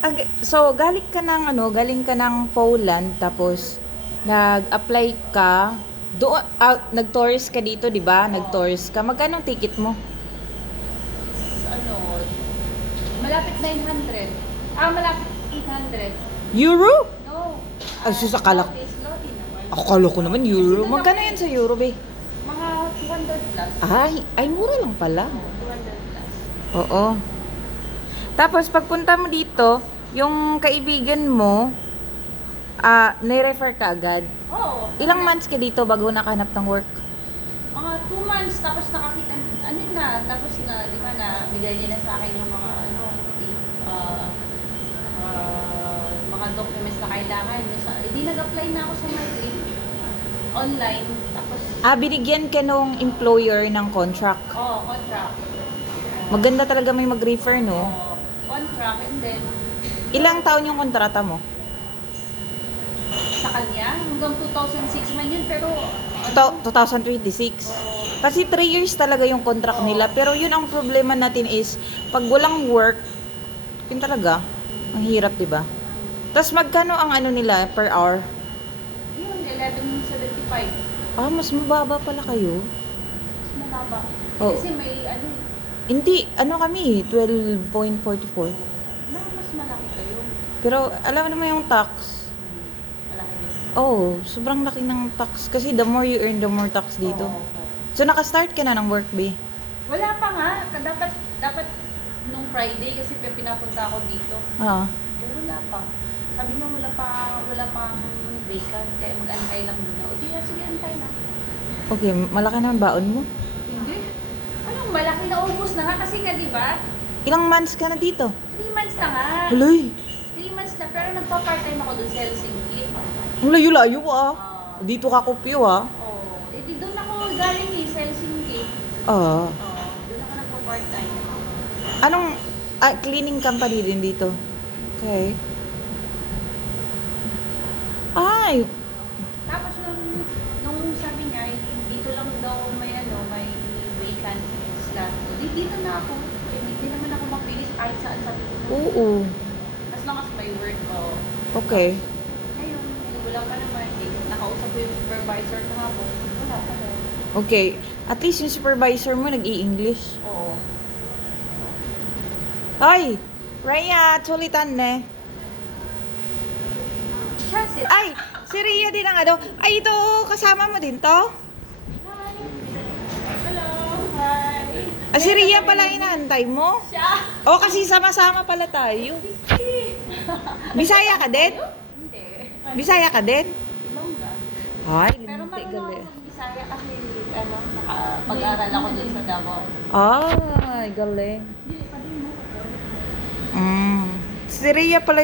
Ay, so galing ka ng galing ka ng Poland tapos nag-apply ka doon, nag-tourist ka dito, 'di ba? Nag-tourist ka. Magkano ang ticket mo? Ano, malapit 900. Malapit 800. Euro? No. Ay, sus, akala ko. Zloty naman. Akala ko naman euro. Magkano yan sa euro, be? Mga 200 plus. Ay, mura lang pala. 200 plus. Oo. Tapos pagpunta mo dito, yung kaibigan mo, nai-refer ka agad. Oo. Ilang months ka dito bago nakahanap ng work? Mga 2 months tapos nakakita, tapos na, di ba na, bigay niya na sa akin yung mga, mga documents na kailangan. Hindi nag-apply na ako sa MyPay. Online. Tapos, Binigyan ka nung employer ng contract. contract. Maganda talaga may mag-refer, no? Contract, and then, Ilang taon yung kontrata mo? sa kanya, hanggang 2006 man yun, pero, 2026. Kasi 3 years talaga yung contract nila. Pero yun ang problema natin is, pag walang work, yun talaga, ang hirap, diba? Tapos magkano ang nila per hour? yun, 11.75. Mas mababa pala kayo. Mas mababa. Oo. Kasi may, Hindi, kami, 12.44. mas malaki kayo. Pero alam mo naman yung tax. Malaki din. Sobrang laki ng tax. Kasi the more you earn, the more tax dito. Oo. So nakastart ka na ng work, be? Wala pa nga. Dapat nung Friday kasi pinapunta ako dito. Pero wala pa. Sabi mo wala pang vacant. Kaya mag-antay lang muna. O di, sige, antay na. Okay, malaki naman baon mo. Hindi. Anong malaki na ubos na nga kasi nga, di ba? Ilang months ka na dito? 3 months na nga. Huloy, 3 months na. Pero nagpa-part-time ako doon sa Helsinki. ang layo-layo Dito ka kupyo Di doon ako galing sa Helsinki. Doon ako nagpa-part-time. Anong cleaning company din dito? Okay. Ay, Tapos nung sabi niya, dito lang daw may vacant slot. Dito na ako. Hindi naman ako mapilis kahit saan sabi ko. oo. As long as may work ko. Okay. Ngayon, wala pa naman. Nakausap ko yung supervisor ko nga po. Wala pa daw. Okay. At least yung supervisor mo nag-i-English. Oo. Ay, Raya, sulitan ne. Chance. Ay, si Ria din ang Ay, ito, kasama mo din to? Hi. Hello. Hi. Si Ria pala inaantay mo? Siya. Kasi sama-sama pala tayo. Bisaya ka din? Hindi. Bisaya ka din? Ilongga. Ay, Pero linti marunong gali. ako mag-Bisaya kasi nakapag-aral ako dun sa Davao. Ay, galing. Si Ria pala